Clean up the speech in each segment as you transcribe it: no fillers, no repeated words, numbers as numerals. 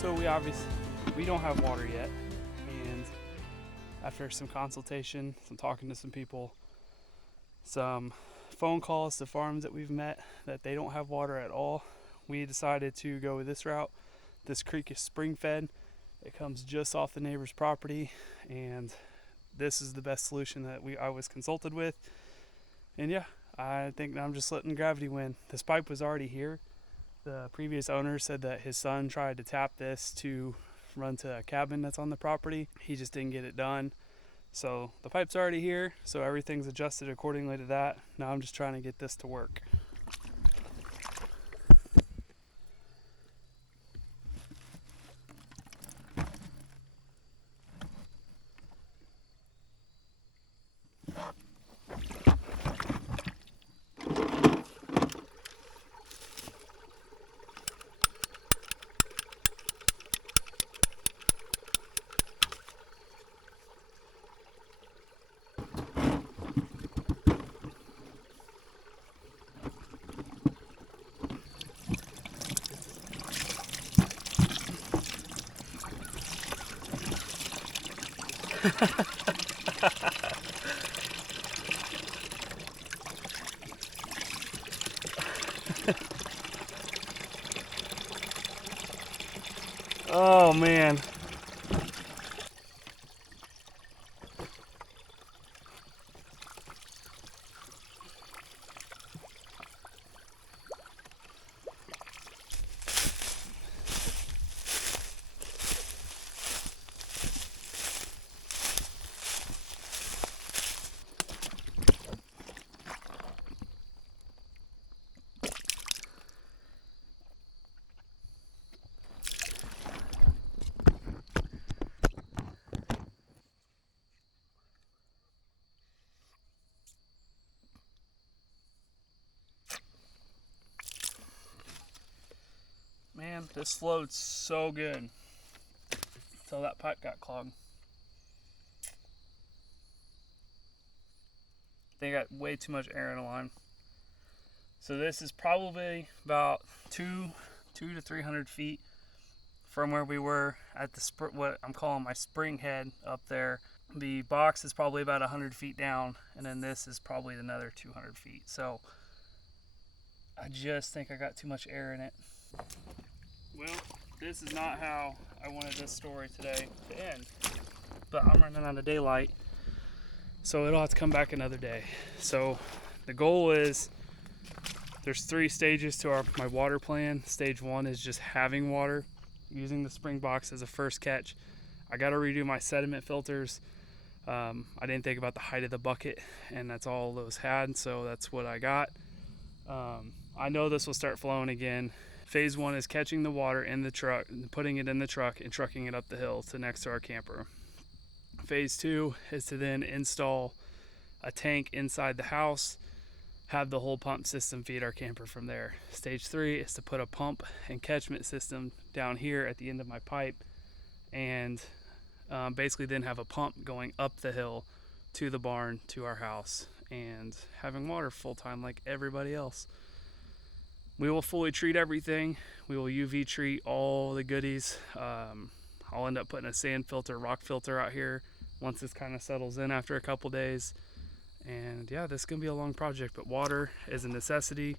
So we don't have water yet, and after some consultation, some talking to some people, some phone calls to farms that we've met that they don't have water at all, we decided to go with this route. This creek is spring fed. It comes just off the neighbor's property, and this is the best solution that I was consulted with. And yeah, I think I'm just letting gravity win. This pipe was already here. The previous owner said that his son tried to tap this to run to a cabin that's on the property. He just didn't get it done. So the pipe's already here, so everything's adjusted accordingly to that. Now I'm just trying to get this to work. Oh man. Man, this flowed so good until that pipe got clogged. They got way too much air in the line. So this is probably about 200 to 300 feet from where we were at the what I'm calling my spring head up there. The box is probably about 100 feet down, and then this is probably another 200 feet. So I just think I got too much air in it. Well, this is not how I wanted this story today to end, but I'm running out of daylight, so it'll have to come back another day. So the goal is, there's 3 stages to my water plan. Stage 1 is just having water, using the spring box as a first catch. I got to redo my sediment filters. I didn't think about the height of the bucket, and that's all those had, so that's what I got. I know this will start flowing again. Phase 1 is catching the water in the truck, putting it in the truck and trucking it up the hill to next to our camper. Phase 2 is to then install a tank inside the house, have the whole pump system feed our camper from there. Stage 3 is to put a pump and catchment system down here at the end of my pipe, and basically then have a pump going up the hill to the barn to our house, and having water full time like everybody else. We will fully treat everything. We will UV treat all the goodies. I'll end up putting a sand filter, rock filter out here once this kind of settles in after a couple days. And yeah, this is gonna be a long project, but water is a necessity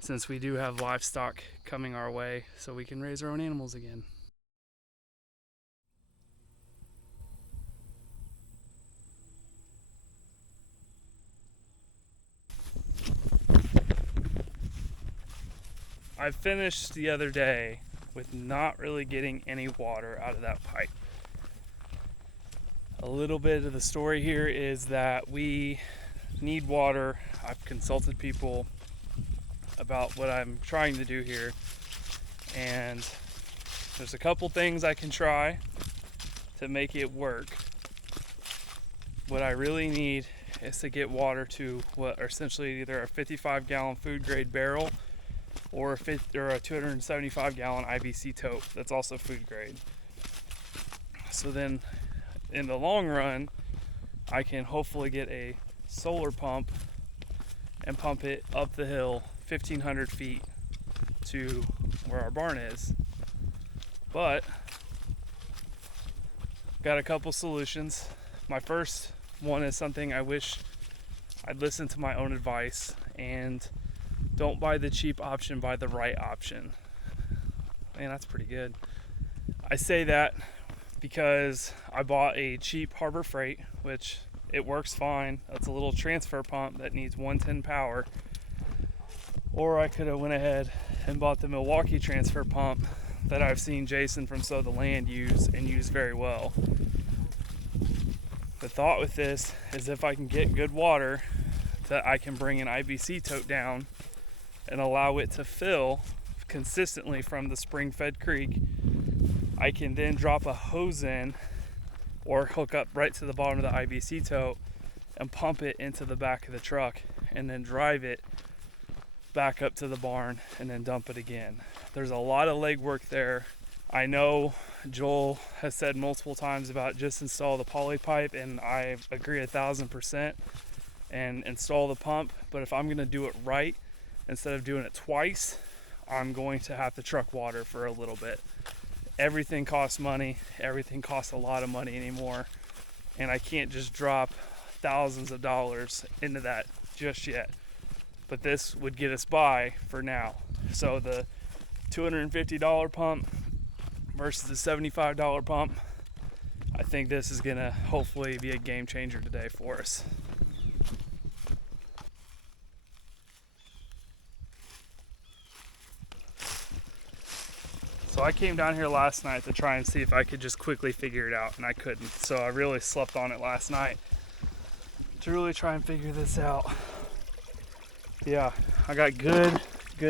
since we do have livestock coming our way, so we can raise our own animals again. I finished the other day with not really getting any water out of that pipe. A little bit of the story here is that we need water. I've consulted people about what I'm trying to do here, and there's a couple things I can try to make it work. What I really need is to get water to what are essentially either a 55-gallon food grade barrel or a 275-gallon IBC tote that's also food grade. So then in the long run, I can hopefully get a solar pump and pump it up the hill 1,500 feet to where our barn is. But got a couple solutions. My first one is something I wish I'd listened to my own advice, and don't buy the cheap option, buy the right option. Man, that's pretty good. I say that because I bought a cheap Harbor Freight, which it works fine. It's a little transfer pump that needs 110 power. Or I could have went ahead and bought the Milwaukee transfer pump that I've seen Jason from Sow the Land use and use very well. The thought with this is if I can get good water, that I can bring an IBC tote down and allow it to fill consistently from the spring-fed creek. I can then drop a hose in or hook up right to the bottom of the IBC tote and pump it into the back of the truck and then drive it back up to the barn and then dump it again. There's a lot of legwork there. I know Joel has said multiple times about just install the poly pipe, and I agree 1,000%, and install the pump. But if I'm gonna do it right, instead of doing it twice, I'm going to have to truck water for a little bit. Everything costs money. Everything costs a lot of money anymore. And I can't just drop thousands of dollars into that just yet. But this would get us by for now. So the $250 pump versus the $75 pump, I think this is gonna hopefully be a game changer today for us. So I came down here last night to try and see if I could just quickly figure it out, and I couldn't. So I really slept on it last night to really try and figure this out. Yeah, I got good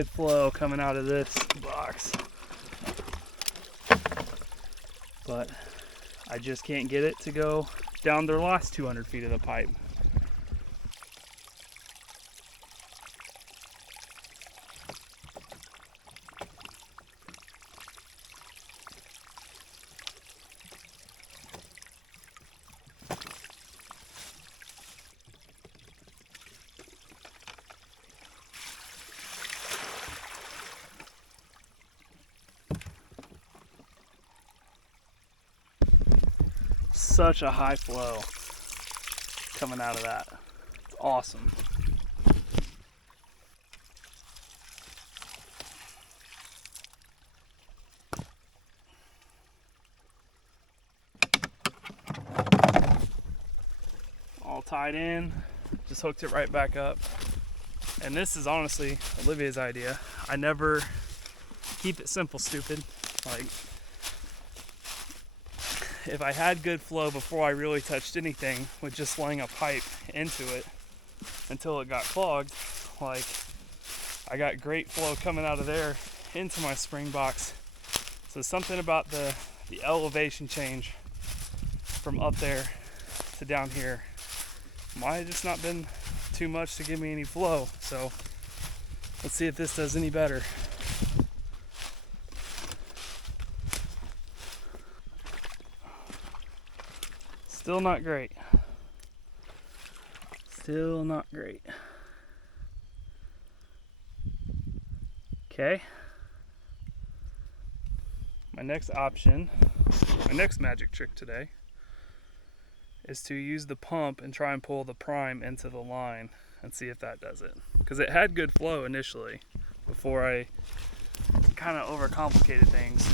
flow coming out of this box, but I just can't get it to go down their last 200 feet of the pipe. Such a high flow coming out of that. It's awesome. All tied in, just hooked it right back up. And this is honestly Olivia's idea. I never keep it simple, stupid. Like, if I had good flow before I really touched anything with just laying a pipe into it until it got clogged, like, I got great flow coming out of there into my spring box. So something about the elevation change from up there to down here might have just not been too much to give me any flow. So let's see if this does any better. Still not great. Still not great. Okay. My next option, my next magic trick today is to use the pump and try and pull the prime into the line and see if that does it. Because it had good flow initially before I kind of overcomplicated things.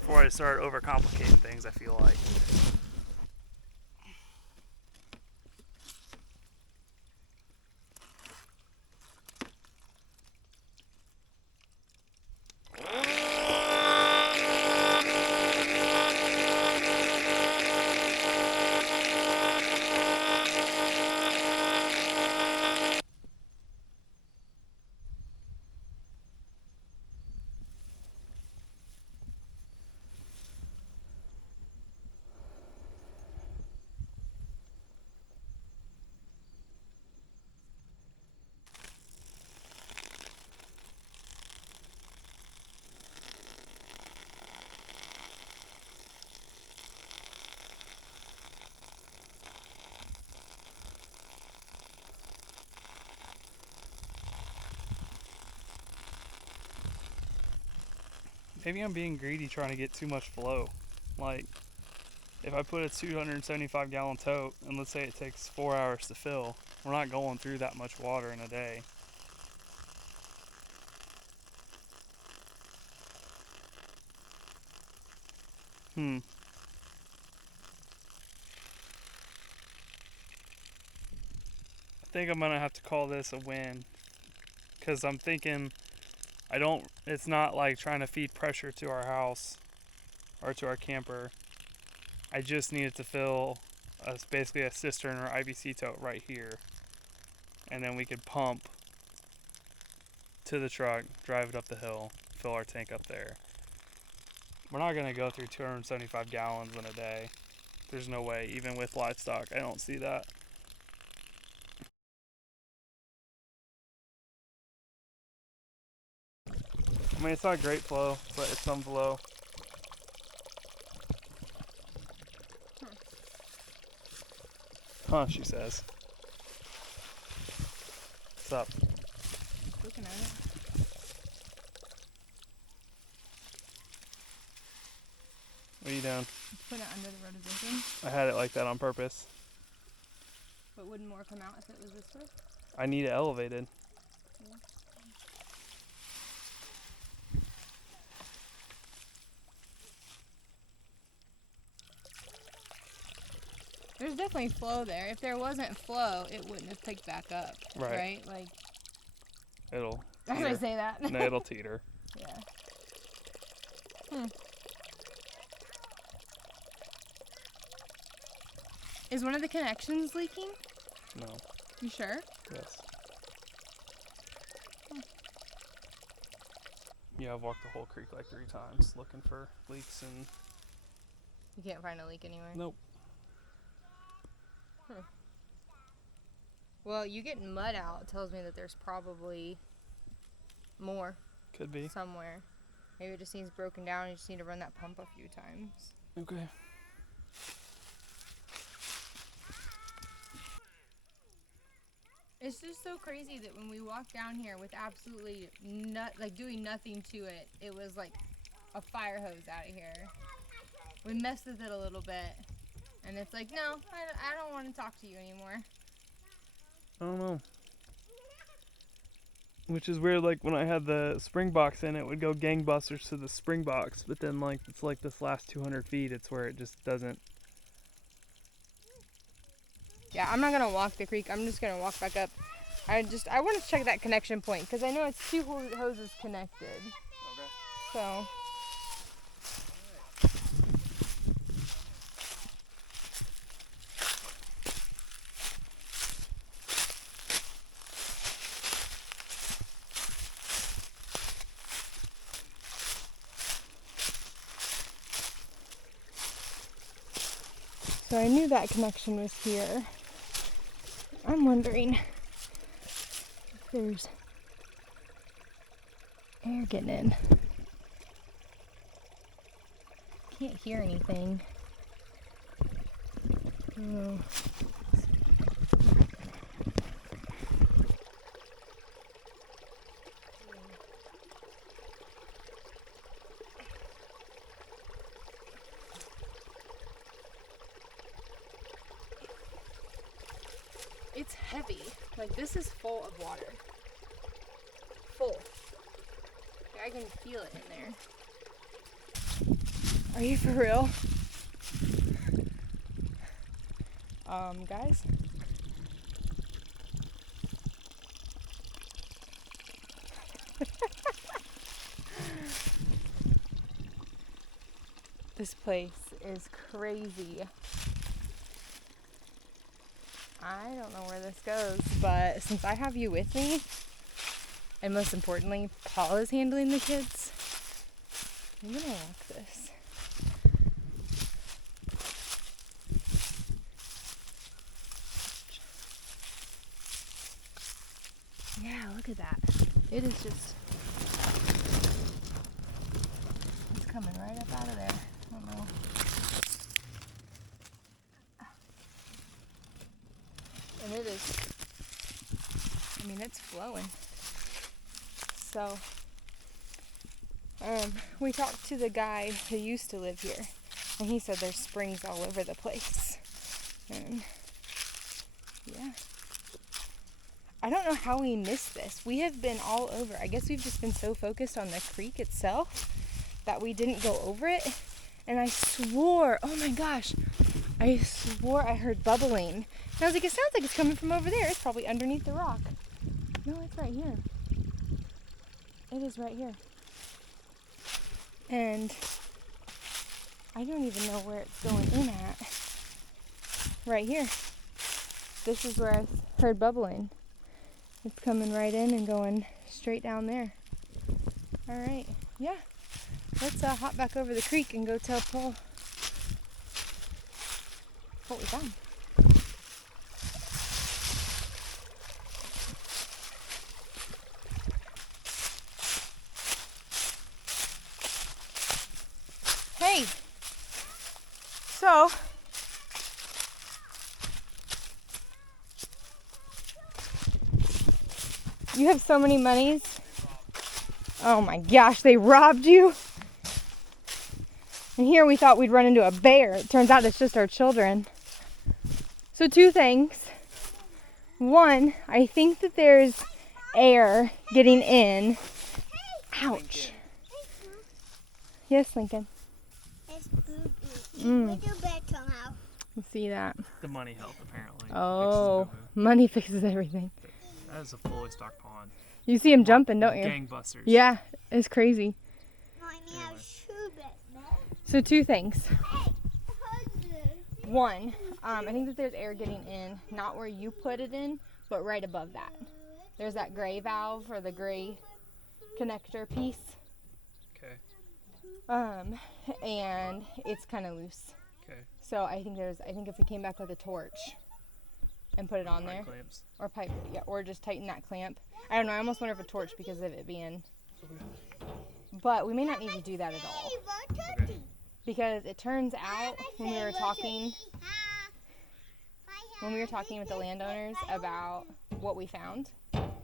Before I started overcomplicating things, I feel like. Maybe I'm being greedy trying to get too much flow. Like, if I put a 275 gallon tote, and let's say it takes 4 hours to fill, we're not going through that much water in a day. I think I'm gonna have to call this a win. Because I'm thinking, it's not like trying to feed pressure to our house or to our camper. I just needed to fill basically a cistern or IBC tote right here. And then we could pump to the truck, drive it up the hill, fill our tank up there. We're not going to go through 275 gallons in a day. There's no way, even with livestock. I don't see that. I mean, it's not great flow, but it's some flow. Huh, she says. What's up? Looking at it. What are you doing? Put it under the rhododendron. I had it like that on purpose. But wouldn't more come out if it was this way? I need it elevated. Yeah. There's definitely flow there. If there wasn't flow, it wouldn't have picked back up. Right? Like, It'll I'm teeter. gonna say that. No, it'll teeter. Yeah. Is one of the connections leaking? No. You sure? Yes. Yeah, I've walked the whole creek like 3 times looking for leaks and... You can't find a leak anywhere? Nope. Well, you getting mud out tells me that there's probably more. Could be. Somewhere. Maybe it just needs broken down and you just need to run that pump a few times. Okay. It's just so crazy that when we walked down here with absolutely doing nothing to it, it was like a fire hose out of here. We messed with it a little bit, and it's like, no, I don't want to talk to you anymore. I don't know. Which is weird, like when I had the spring box in, it would go gangbusters to the spring box, but then like it's like this last 200 feet, it's where it just doesn't. Yeah, I'm not gonna walk the creek. I'm just gonna walk back up. I want to check that connection point because I know it's 2 hoses connected. Okay. So. So I knew that connection was here. I'm wondering if there's air getting in. Can't hear anything. Oh. heavy. Like, this is full of water. Full. I can feel it in there. Are you for real? Guys? This place is crazy. I don't know where this goes, but since I have you with me, and most importantly, Paul is handling the kids, I'm gonna walk this. Yeah, look at that. It is just, it's coming right up out of there. I don't know. And it is, I mean, it's flowing. So, we talked to the guy who used to live here, and he said there's springs all over the place. And, yeah. I don't know how we missed this. We have been all over. I guess we've just been so focused on the creek itself that we didn't go over it. And I swore, oh my gosh, I swore I heard bubbling. And I was like, it sounds like it's coming from over there. It's probably underneath the rock. No, it's right here. It is right here. And I don't even know where it's going in at. Right here. This is where I heard bubbling. It's coming right in and going straight down there. All right, yeah. Let's hop back over the creek and go tell Paul what we found. Hey, so you have so many monies. Oh my gosh, they robbed you. And here we thought we'd run into a bear. It turns out it's just our children. So two things. One, I think that there's air getting in. Ouch. Yes, Lincoln. Let's see that. The money helped, apparently. Oh, money fixes everything. That is a fully stocked pond. You see him jumping, don't you? Gangbusters. Yeah, it's crazy. Anyway. So two things. One, I think that there's air getting in, not where you put it in, but right above that. There's that gray valve or the gray connector piece. Okay. And it's kind of loose. Okay. So I think if we came back with a torch and put it on there, Clamps. or pipe, yeah, or just tighten that clamp. I don't know. I almost wonder if a torch because of it being. But we may not need to do that at all. Okay. Because it turns out when we were talking with the landowners about what we found,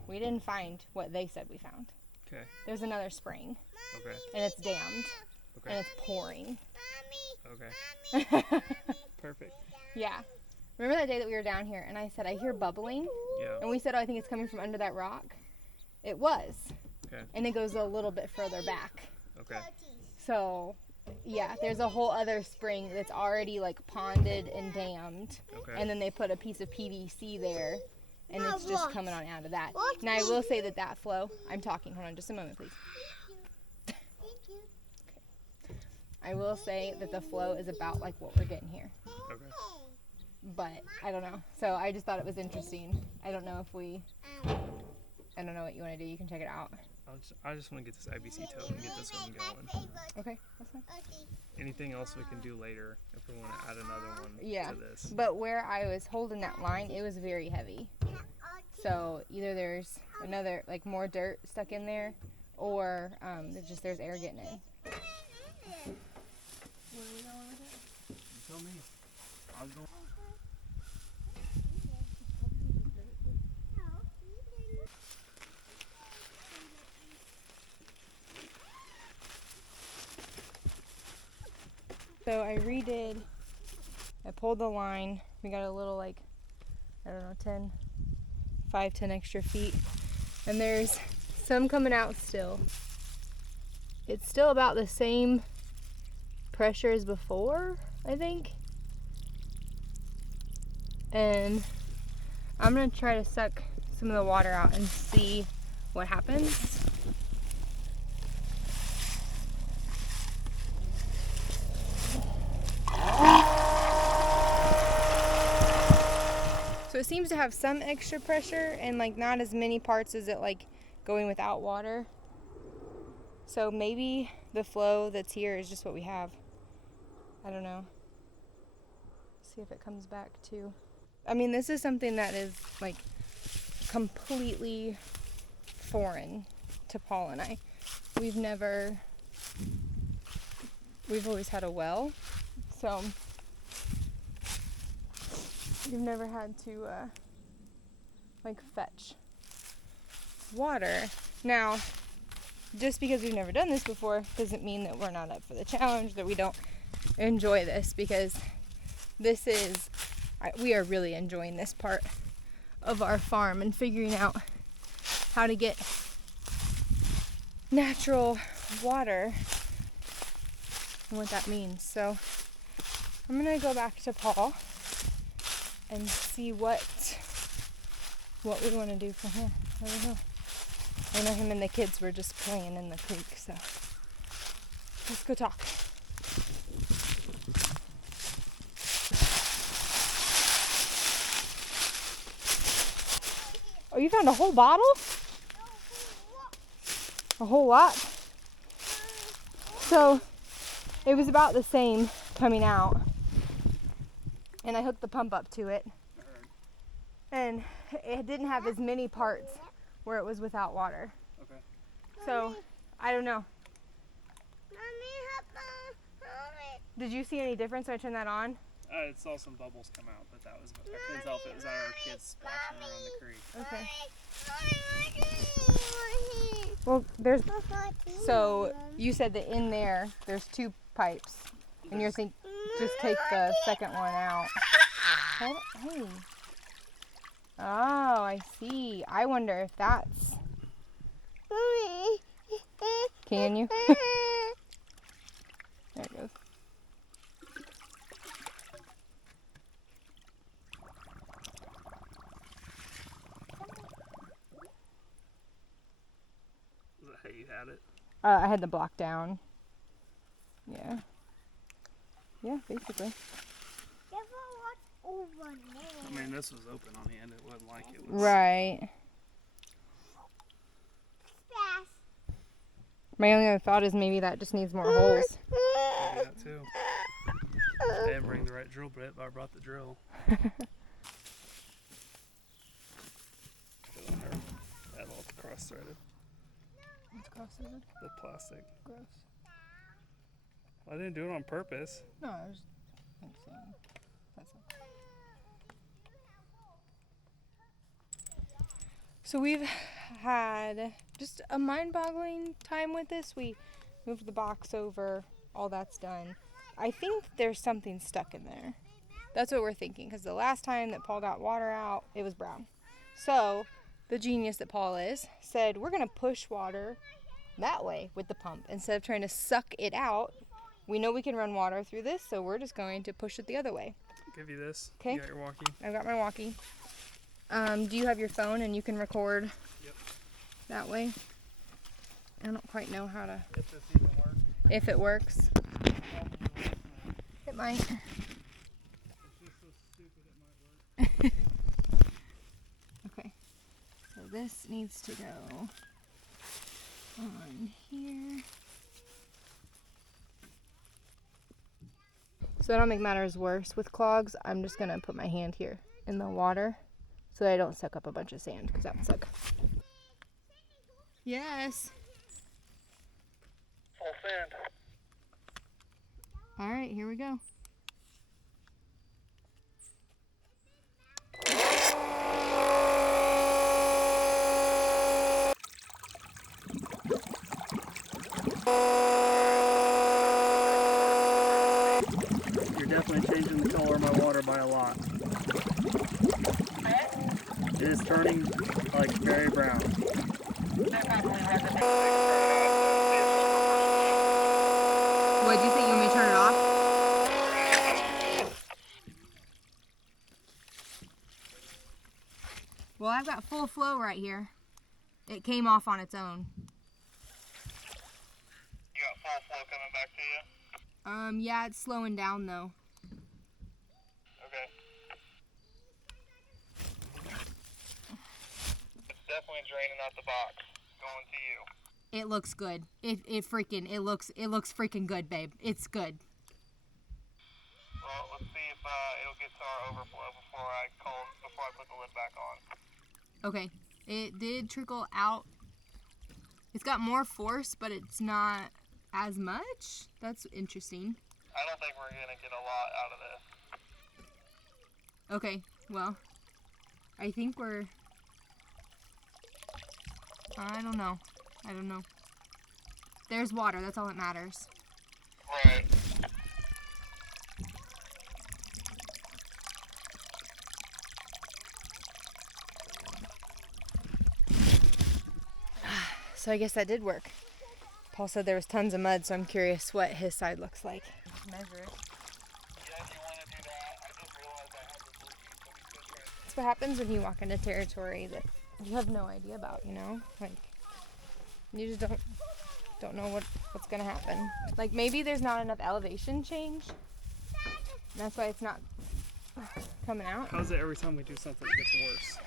we didn't find what they said we found. Okay. There's another spring. Okay. And it's dammed. Okay. And it's pouring. Okay. Perfect. Yeah. Remember that day that we were down here and I said, I hear bubbling? Yeah. And we said, oh, I think it's coming from under that rock. It was. Okay. And it goes a little bit further back. Okay. So, yeah, there's a whole other spring that's already like ponded and dammed. Okay. And then they put a piece of PVC there. And it's just coming on out of that. Now, I will say that flow, I'm talking, hold on just a moment, please. I will say that the flow is about like what we're getting here. Okay. But I don't know. So I just thought it was interesting. I don't know what you want to do. You can check it out. I just want to get this IBC tote and get this one going. Okay, that's fine. Anything else we can do later if we want to add another one to this. But where I was holding that line, it was very heavy. So either there's another, like more dirt stuck in there, or there's air getting in. You tell me. I'll go. So I I pulled the line. We got a little 10 5-10 extra feet. And there's some coming out still. It's still about the same pressure as before, I think. And I'm gonna try to suck some of the water out and see what happens. So it seems to have some extra pressure and like not as many parts as it like going without water. So maybe the flow that's here is just what we have. I don't know. See if it comes back too. I mean, this is something that is like completely foreign to Paul and I. We've always had a well, so we've never had to like fetch water. Now, just because we've never done this before doesn't mean that we're not up for the challenge, that we don't enjoy this, because we are really enjoying this part of our farm and figuring out how to get natural water and what that means. So I'm gonna go back to Paul and see what we want to do from here. I don't know. I know him and the kids were just playing in the creek, so let's go talk. Oh, you found a whole bottle? A whole lot? So it was about the same coming out, and I hooked the pump up to it, and it didn't have as many parts where it was without water. Okay. So I don't know. Did you see any difference when I turned that on? I saw some bubbles come out, but that was about it. I couldn't tell if it was our kids splashing around the creek. Okay. Well, so you said that in there's 2 pipes, and you're thinking just take the second one out. Hey. Oh, I see. I wonder if that's... Can you? There it goes. Is that how you had it? I had the block down. Yeah. Yeah, basically. I mean, this was open on the end. It wasn't like it was. Right. My only other thought is maybe that just needs more holes. Yeah, that too. I didn't bring the right drill bit, but I brought the drill. That all cross-threaded. It's cross-threaded? The plastic. Gross. I didn't do it on purpose. No, I was saying that's all. So we've had just a mind-boggling time with this. We moved the box over, all that's done. I think there's something stuck in there. That's what we're thinking, because the last time that Paul got water out, it was brown. So the genius that Paul is said, we're going to push water that way with the pump instead of trying to suck it out. We know we can run water through this, so we're just going to push it the other way. I'll give you this. Okay. You got your walkie? I've got my walkie. Do you have your phone and you can record? Yep. That way? I don't quite know how to... If this even works. If it works. It might. It's just so stupid it might work. Okay. So this needs to go on here. So I don't make matters worse with clogs, I'm just going to put my hand here in the water so that I don't suck up a bunch of sand, because that would suck. Yes. Full sand. All right, here we go. You're definitely changing the color of my water by a lot. It is turning like very brown. What'd you say? You want me to turn it off? Well, I've got full flow right here. It came off on its own. You got full flow coming back to you? Yeah, it's slowing down though. Okay. It's definitely draining out the box, going to you. It looks good. It looks freaking good, babe. It's good. Well, let's see if it'll get to our overflow before I put the lid back on. Okay. It did trickle out. It's got more force, but it's not as much. That's interesting. I don't think we're gonna get a lot out of this. Okay, well, I think we're, I don't know. There's water, that's all that matters. Right. So I guess that did work. Paul said there was tons of mud, so I'm curious what his side looks like. Measure it. Yeah, if you want to do that, I just realized I had this leak, so we could try. That's what happens when you walk into territory that you have no idea about, you know? Like, you just don't know what's gonna happen. Like, maybe there's not enough elevation change. And that's why it's not coming out. How's it every time we do something it gets worse?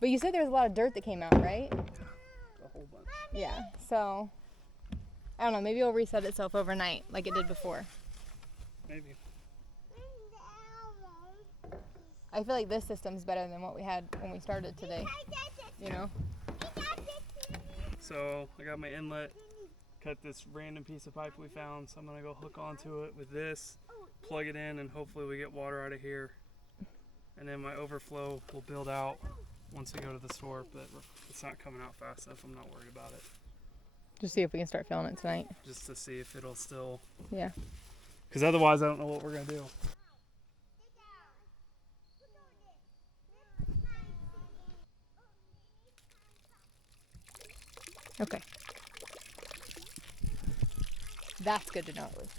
But you said there was a lot of dirt that came out, right? A whole bunch. Yeah, so I don't know, maybe it'll reset itself overnight like it did before. Maybe. I feel like this system's better than what we had when we started today, you know? So I got my inlet, cut this random piece of pipe we found, so I'm gonna go hook onto it with this, plug it in, and hopefully we get water out of here. And then my overflow will build out once we go to the store, but it's not coming out fast enough. I'm not worried about it. Just see if we can start filling it tonight. Just to see if it'll still, Yeah. because otherwise I don't know what we're gonna do. Okay. That's good to know at least.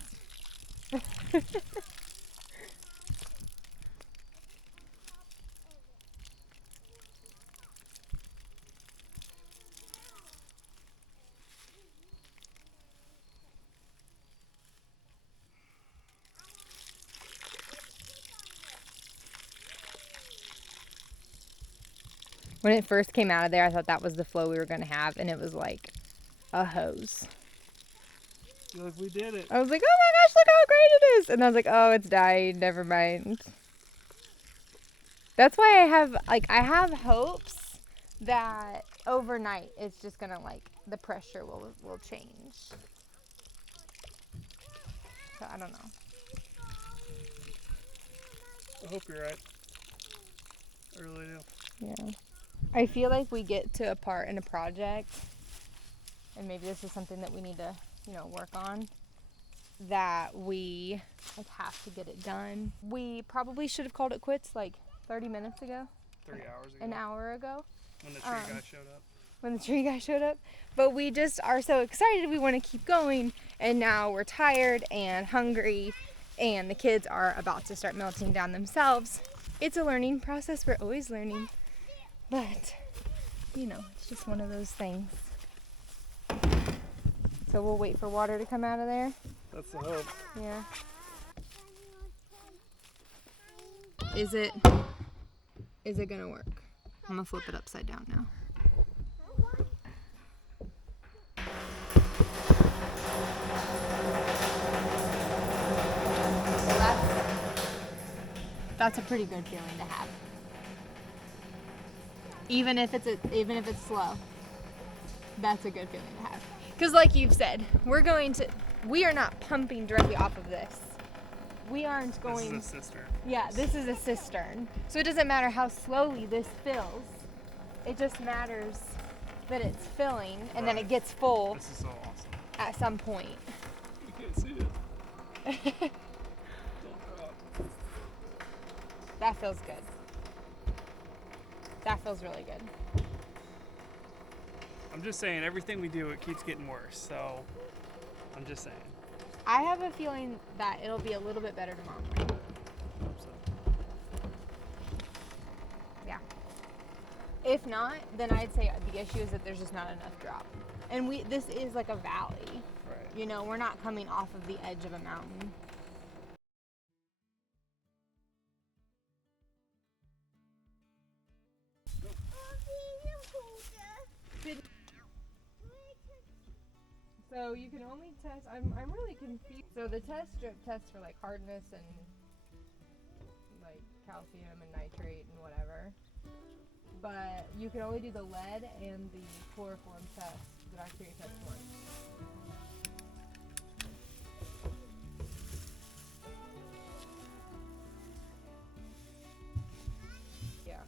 When it first came out of there, I thought that was the flow we were going to have, and it was like a hose. You're like, we did it. I was like, oh my gosh, look how great it is. And I was like, oh, it's dying. Never mind. That's why I have hopes that overnight it's just going to, like, the pressure will change. So I don't know. I hope you're right. I really do. Yeah. I feel like we get to a part in a project, and maybe this is something that we need to, work on, that we have to get it done. We probably should have called it quits like 30 minutes ago. 3 hours ago. An hour ago. When the tree guy showed up. When the tree guy showed up. But we just are so excited. We want to keep going. And now we're tired and hungry. And the kids are about to start melting down themselves. It's a learning process. We're always learning. But, it's just one of those things. So we'll wait for water to come out of there. That's the hope. Yeah. Is it gonna work? I'm gonna flip it upside down now. That's a pretty good feeling to have. Even if it's slow. That's a good feeling to have. Because like you've said, we are not pumping directly off of this. We aren't going. This is a cistern. Yeah, this is a cistern. So it doesn't matter how slowly this fills. It just matters that it's filling and then it gets full This is so awesome. at some point. You can't see it. Don't drop. That feels good. That feels really good. I'm just saying, everything we do, it keeps getting worse. So, I'm just saying. I have a feeling that it'll be a little bit better tomorrow morning. Hope so. Yeah. If not, then I'd say the issue is that there's just not enough drop. And this is like a valley. Right. You know, we're not coming off of the edge of a mountain. So you can only test, I'm really confused. So the test strip tests for like hardness and like calcium and nitrate and whatever. But you can only do the lead and the chloroform test, the bacteria test once. Yeah.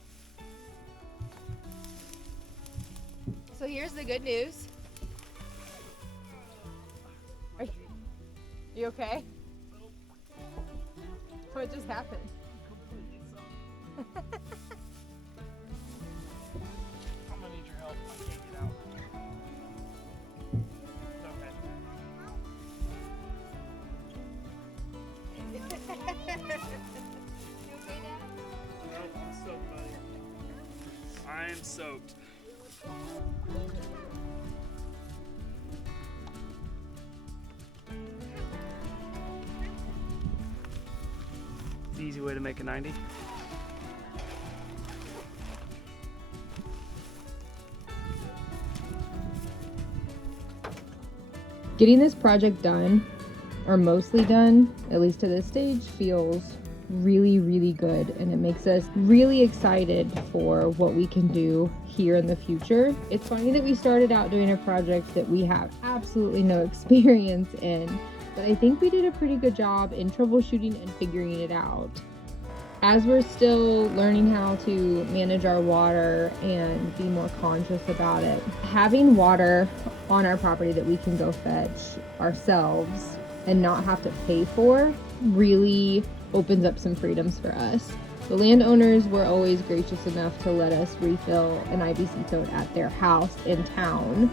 So here's the good news. Are you okay? What just happened? I'm gonna need your help. I can't get out. You okay, Dad? Nope, I'm soaked, buddy. I am soaked. It's the easy way to make a 90. Getting this project done, or mostly done, at least to this stage, feels really, really good, and it makes us really excited for what we can do here in the future. It's funny that we started out doing a project that we have absolutely no experience in, but I think we did a pretty good job in troubleshooting and figuring it out. As we're still learning how to manage our water and be more conscious about it, having water on our property that we can go fetch ourselves and not have to pay for really opens up some freedoms for us. The landowners were always gracious enough to let us refill an IBC tote at their house in town,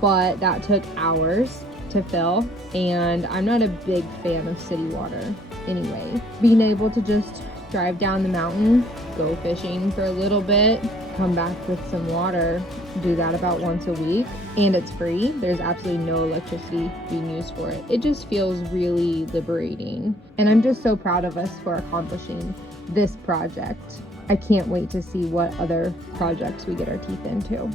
but that took hours to fill, and I'm not a big fan of city water anyway. Being able to just drive down the mountain, go fishing for a little bit, come back with some water, do that about once a week, and it's free. There's absolutely no electricity being used for it. It just feels really liberating, and I'm just so proud of us for accomplishing this project. I can't wait to see what other projects we get our teeth into.